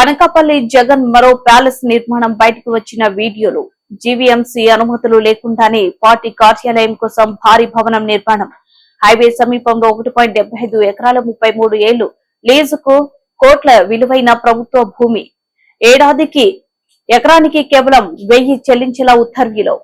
అనకాపల్లి జగన్ మరో ప్యాలెస్ నిర్మాణం బయటకు వచ్చిన వీడియోలు. జీవీఎంసీ అనుమతులు లేకుండానే పార్టీ కార్యాలయం కోసం భారీ భవనం నిర్మాణం. హైవే సమీపంలో 1.75 ఎకరాల 33 ఏళ్లు లీజుకు కోట్ల విలువైన ప్రభుత్వ భూమి. ఏడాదికి ఎకరానికి కేవలం 1000 చెల్లించేలా ఉత్తర్వులు.